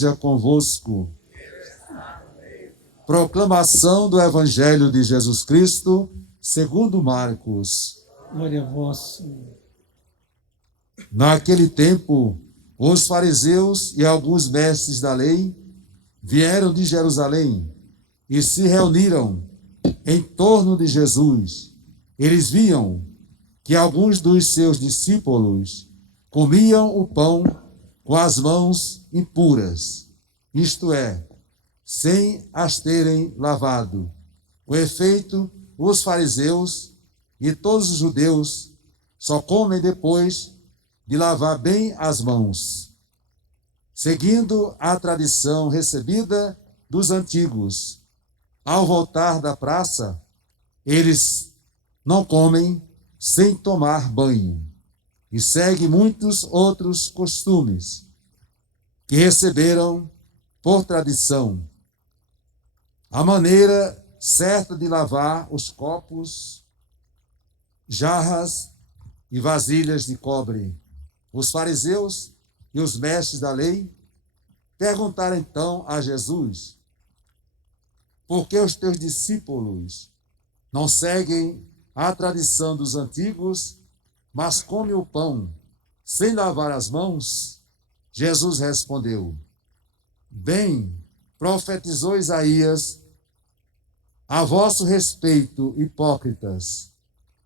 Seja convosco. Proclamação do Evangelho de Jesus Cristo, segundo Marcos. Glória a vós, Senhor. Naquele tempo, os fariseus e alguns mestres da lei vieram de Jerusalém e se reuniram em torno de Jesus. Eles viam que alguns dos seus discípulos comiam o pão com as mãos impuras, isto é, sem as terem lavado. Com efeito, os fariseus e todos os judeus só comem depois de lavar bem as mãos, seguindo a tradição recebida dos antigos. Ao voltar da praça, eles não comem sem tomar banho e seguem muitos outros costumes que receberam por tradição. A maneira certa de lavar os copos, jarras e vasilhas de cobre. Os fariseus e os mestres da lei perguntaram então a Jesus: por que os teus discípulos não seguem a tradição dos antigos, mas comem o pão sem lavar as mãos? Jesus respondeu: bem profetizou Isaías a vosso respeito, hipócritas.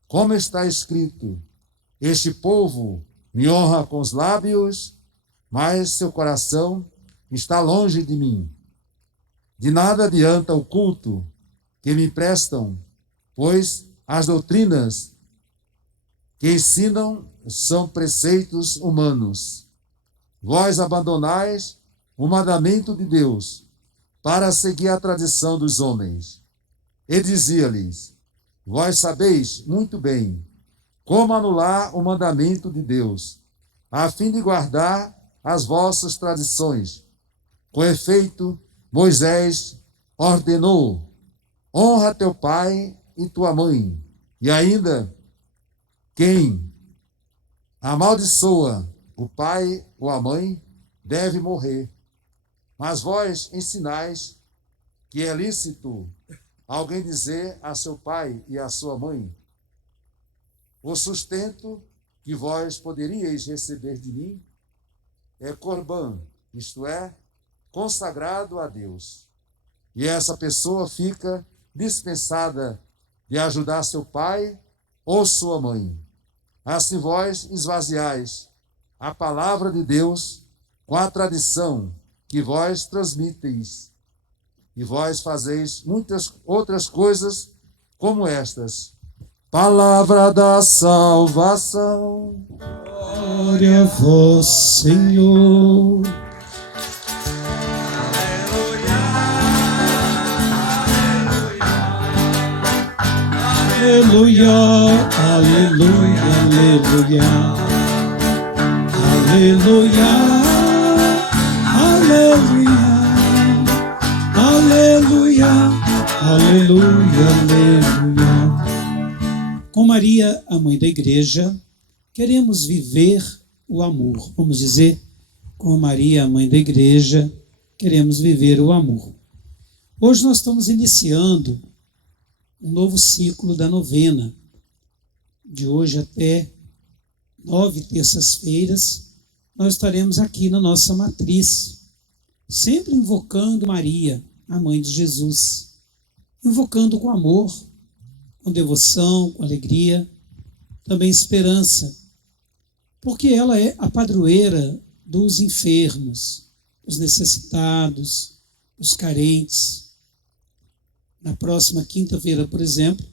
Como está escrito: este povo me honra com os lábios, mas seu coração está longe de mim. De nada adianta o culto que me prestam, pois as doutrinas que ensinam são preceitos humanos. Vós abandonais o mandamento de Deus para seguir a tradição dos homens. E dizia-lhes: vós sabeis muito bem como anular o mandamento de Deus, a fim de guardar as vossas tradições. Com efeito, Moisés ordenou: honra teu pai e tua mãe, e ainda quem amaldiçoa o pai ou a mãe deve morrer. Mas vós ensinais que é lícito alguém dizer a seu pai e a sua mãe: o sustento que vós poderíeis receber de mim é corbã, isto é, consagrado a Deus. E essa pessoa fica dispensada de ajudar seu pai ou sua mãe. Assim vós esvaziais a palavra de Deus com a tradição que vós transmiteis, e vós fazeis muitas outras coisas como estas. Palavra da salvação. Glória a vós, Senhor. Aleluia, aleluia, aleluia, aleluia, aleluia, aleluia, aleluia. Com Maria, a mãe da igreja, queremos viver o amor. Vamos dizer, com Maria, a mãe da igreja, queremos viver o amor. Hoje nós estamos iniciando um novo ciclo da novena, de hoje até 9 terças-feiras, nós estaremos aqui na nossa matriz, sempre invocando Maria, a mãe de Jesus, invocando com amor, com devoção, com alegria, também esperança, porque ela é a padroeira dos enfermos, dos necessitados, dos carentes. Na próxima quinta-feira, por exemplo,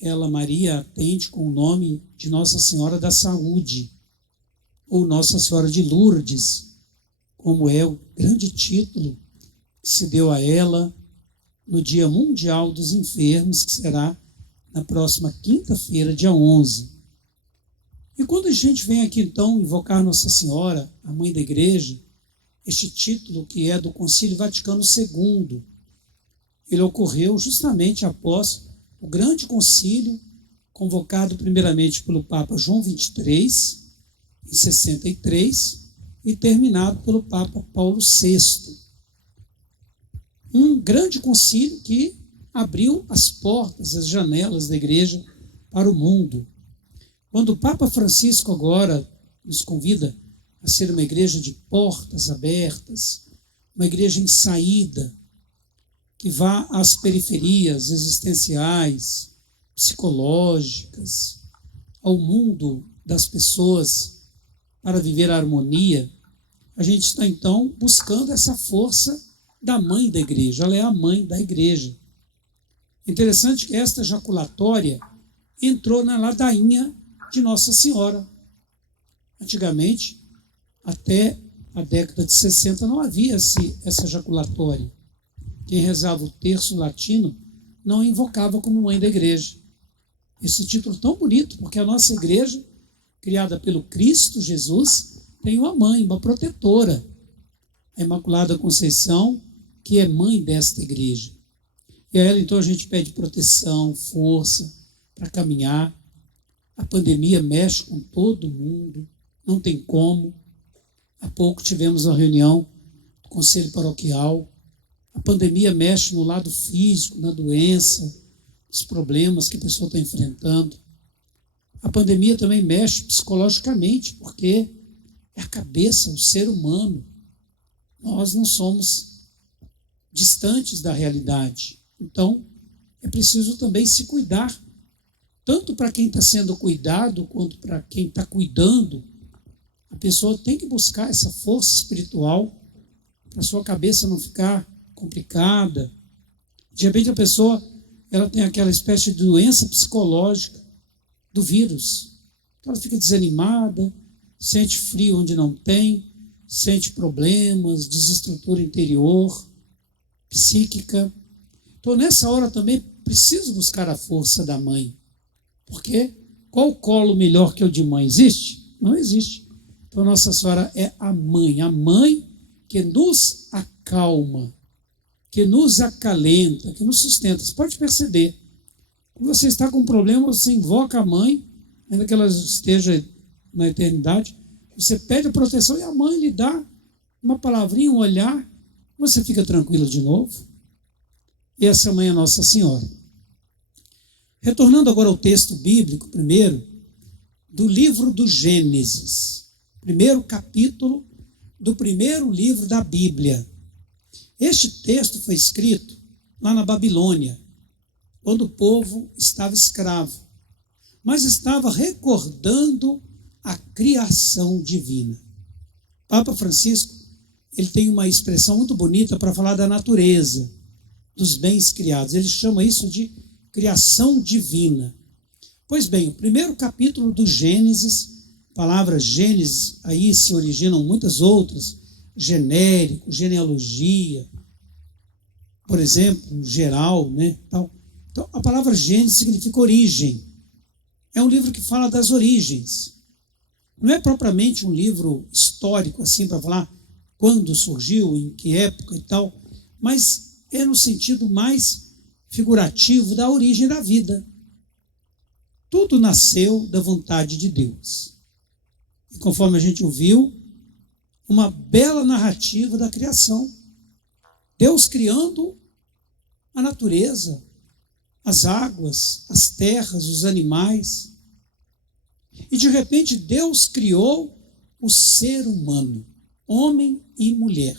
ela, Maria, atende com o nome de Nossa Senhora da Saúde, ou Nossa Senhora de Lourdes, como é o grande título que se deu a ela no Dia Mundial dos Enfermos, que será na próxima quinta-feira, dia 11. E quando a gente vem aqui, então, invocar Nossa Senhora, a Mãe da Igreja, este título que é do Concílio Vaticano II, ele ocorreu justamente após o grande concílio, convocado primeiramente pelo Papa João XXIII, em 63, e terminado pelo Papa Paulo VI. Um grande concílio que abriu as portas, as janelas da igreja para o mundo. Quando o Papa Francisco agora nos convida a ser uma igreja de portas abertas, uma igreja em saída, que vá às periferias existenciais, psicológicas, ao mundo das pessoas para viver a harmonia, a gente está então buscando essa força da mãe da igreja. Ela é a mãe da igreja. Interessante que esta jaculatória entrou na ladainha de Nossa Senhora. Antigamente, até a década de 60, não havia essa jaculatória. Quem rezava o terço latino não a invocava como mãe da igreja. Esse título tão bonito, porque a nossa igreja, criada pelo Cristo Jesus, tem uma mãe, uma protetora, a Imaculada Conceição, que é mãe desta igreja. E a ela, então, a gente pede proteção, força para caminhar. A pandemia mexe com todo mundo, não tem como. Há pouco tivemos uma reunião do Conselho Paroquial. A pandemia mexe no lado físico, na doença, os problemas que a pessoa está enfrentando. A pandemia também mexe psicologicamente, porque é a cabeça, o ser humano. Nós não somos distantes da realidade. Então, é preciso também se cuidar, tanto para quem está sendo cuidado, quanto para quem está cuidando. A pessoa tem que buscar essa força espiritual para a sua cabeça não ficar complicada. De repente a pessoa ela tem aquela espécie de doença psicológica do vírus. Então ela fica desanimada, sente frio onde não tem, sente problemas, desestrutura interior, psíquica. Então nessa hora também preciso buscar a força da mãe. Porque qual colo melhor que o de mãe? Existe? Não existe. Então Nossa Senhora é a mãe que nos acalma, que nos acalenta, que nos sustenta. Você pode perceber, quando você está com um problema, você invoca a mãe, ainda que ela esteja na eternidade, você pede a proteção e a mãe lhe dá uma palavrinha, um olhar, você fica tranquilo de novo. E essa mãe é Nossa Senhora. Retornando agora ao texto bíblico, primeiro, do livro do Gênesis, primeiro capítulo do primeiro livro da Bíblia. Este texto foi escrito lá na Babilônia, quando o povo estava escravo, mas estava recordando a criação divina. Papa Francisco, ele tem uma expressão muito bonita para falar da natureza, dos bens criados. Ele chama isso de criação divina. Pois bem, o primeiro capítulo do Gênesis, a palavra Gênesis, aí se originam muitas outras, genérico, genealogia, por exemplo, geral, né? Então, a palavra Gênesis significa origem. É um livro que fala das origens. Não é propriamente um livro histórico, assim, para falar quando surgiu, em que época e tal, mas é no sentido mais figurativo da origem da vida. Tudo nasceu da vontade de Deus. E conforme a gente ouviu, uma bela narrativa da criação. Deus criando a natureza, as águas, as terras, os animais. E de repente Deus criou o ser humano, homem e mulher.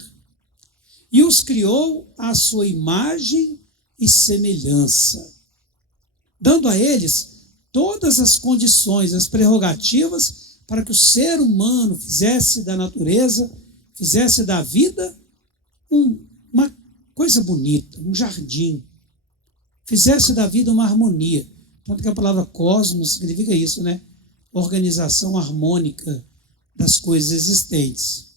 E os criou à sua imagem e semelhança, dando a eles todas as condições, as prerrogativas para que o ser humano fizesse da natureza, fizesse da vida uma coisa bonita, um jardim, fizesse da vida uma harmonia. Tanto que a palavra cosmos significa isso, né? Organização harmônica das coisas existentes.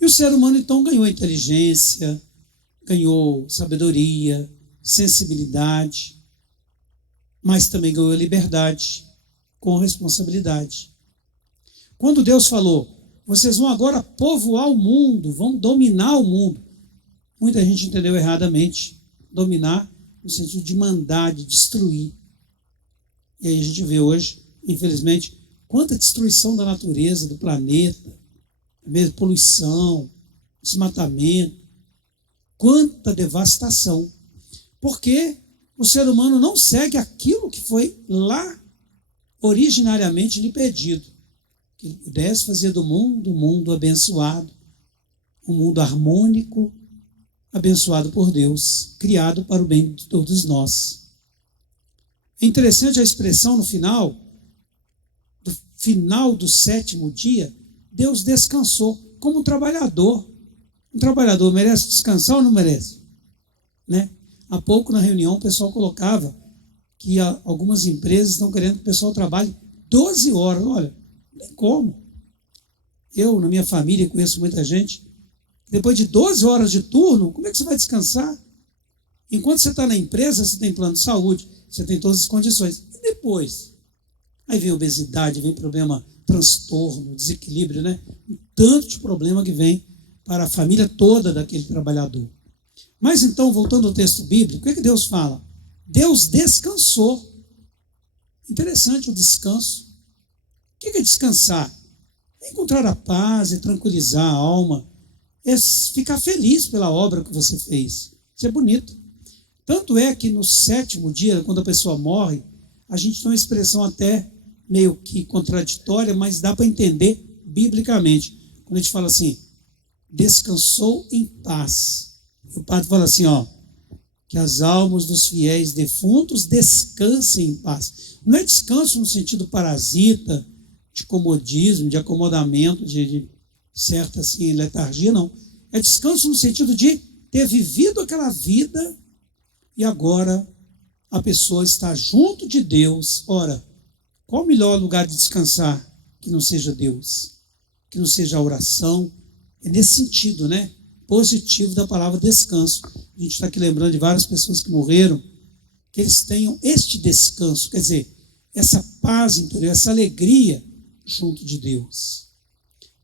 E o ser humano então ganhou inteligência, ganhou sabedoria, sensibilidade, mas também ganhou liberdade com responsabilidade. Quando Deus falou, vocês vão agora povoar o mundo, vão dominar o mundo, muita gente entendeu erradamente. Dominar no sentido de mandar, de destruir. E aí a gente vê hoje, infelizmente, quanta destruição da natureza, do planeta. mesmo poluição, desmatamento, quanta devastação. Porque o ser humano não segue aquilo que foi lá originariamente lhe pedido. Que ele pudesse fazer do mundo um mundo abençoado, um mundo harmônico, abençoado por Deus, criado para o bem de todos nós. É interessante a expressão no final do 7º dia, Deus descansou como um trabalhador. Um trabalhador merece descansar ou não merece? Né? Há pouco na reunião o pessoal colocava que algumas empresas estão querendo que o pessoal trabalhe 12 horas. Olha, não tem como. Eu, na minha família, conheço muita gente. Depois de 12 horas de turno, como é que você vai descansar? Enquanto você está na empresa, você tem plano de saúde, você tem todas as condições. E depois? Aí vem obesidade, vem problema, transtorno, desequilíbrio, né? Um tanto de problema que vem para a família toda daquele trabalhador. Mas então, voltando ao texto bíblico, o que Deus fala? Deus descansou. Interessante o descanso. O que é descansar? É encontrar a paz, é tranquilizar a alma, é ficar feliz pela obra que você fez. Isso é bonito. Tanto é que no 7º dia, quando a pessoa morre, a gente tem uma expressão até meio que contraditória, mas dá para entender biblicamente. Quando a gente fala assim, descansou em paz. O padre fala assim, que as almas dos fiéis defuntos descansem em paz. Não é descanso no sentido parasita, de comodismo, de acomodamento, de certa assim, letargia, não. É descanso no sentido de ter vivido aquela vida e agora a pessoa está junto de Deus. Ora, qual o melhor lugar de descansar que não seja Deus? Que não seja a oração? É nesse sentido, né? Positivo da palavra descanso. A gente está aqui lembrando de várias pessoas que morreram, que eles tenham este descanso, quer dizer, essa paz interior, essa alegria junto de Deus.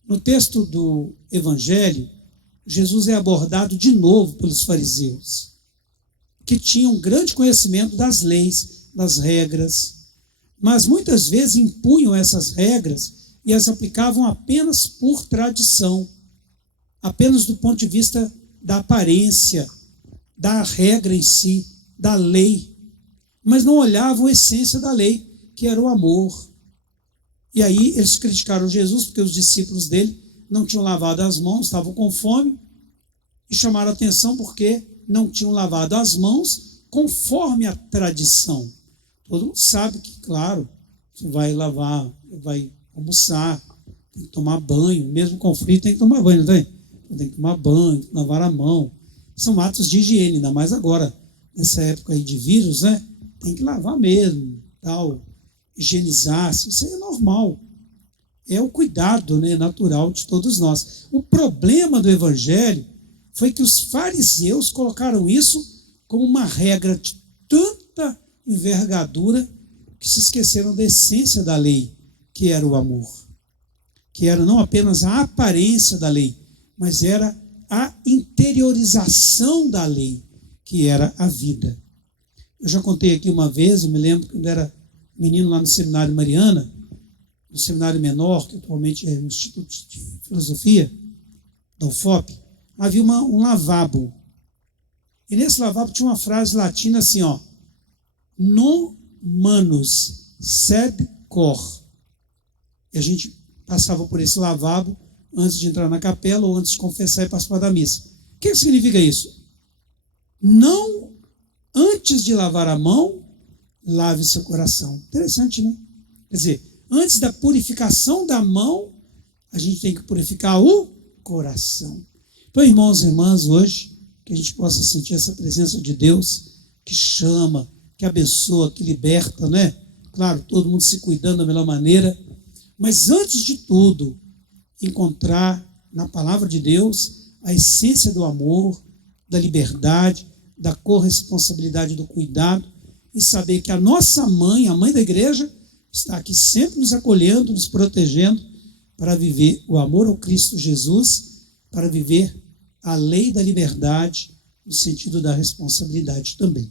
No texto do Evangelho, Jesus é abordado de novo pelos fariseus, que tinham grande conhecimento das leis, das regras, mas muitas vezes impunham essas regras e as aplicavam apenas por tradição, apenas do ponto de vista da aparência, da regra em si, da lei, mas não olhavam a essência da lei, que era o amor. E aí eles criticaram Jesus, porque os discípulos dele não tinham lavado as mãos, estavam com fome, e chamaram a atenção porque não tinham lavado as mãos conforme a tradição. Todo mundo sabe que, claro, você vai lavar, vai almoçar, tem que tomar banho, mesmo com frio tem que tomar banho, não tem? Tem que tomar banho, tem que lavar a mão. São atos de higiene, ainda mais agora, nessa época aí de vírus, né? Tem que lavar mesmo, tal, higienizar-se, isso aí é normal. É o cuidado, né, natural de todos nós. O problema do Evangelho foi que os fariseus colocaram isso como uma regra de tanta envergadura que se esqueceram da essência da lei, que era o amor. Que era não apenas a aparência da lei, mas era a interiorização da lei, que era a vida. Eu já contei aqui uma vez, eu me lembro quando era menino lá no Seminário Mariana, no Seminário Menor, que atualmente é o Instituto de Filosofia, da UFOP, havia um lavabo. E nesse lavabo tinha uma frase latina assim, non manus sed cor. E a gente passava por esse lavabo antes de entrar na capela ou antes de confessar e participar da missa. O que significa isso? Não, antes de lavar a mão, lave seu coração. Interessante, né? Quer dizer, antes da purificação da mão, a gente tem que purificar o coração. Então, irmãos e irmãs, hoje, que a gente possa sentir essa presença de Deus, que chama, que abençoa, que liberta, né? Claro, todo mundo se cuidando da melhor maneira, mas antes de tudo, encontrar na palavra de Deus a essência do amor, da liberdade, da corresponsabilidade do cuidado e saber que a nossa mãe, a mãe da igreja, está aqui sempre nos acolhendo, nos protegendo para viver o amor ao Cristo Jesus, para viver a lei da liberdade no sentido da responsabilidade também.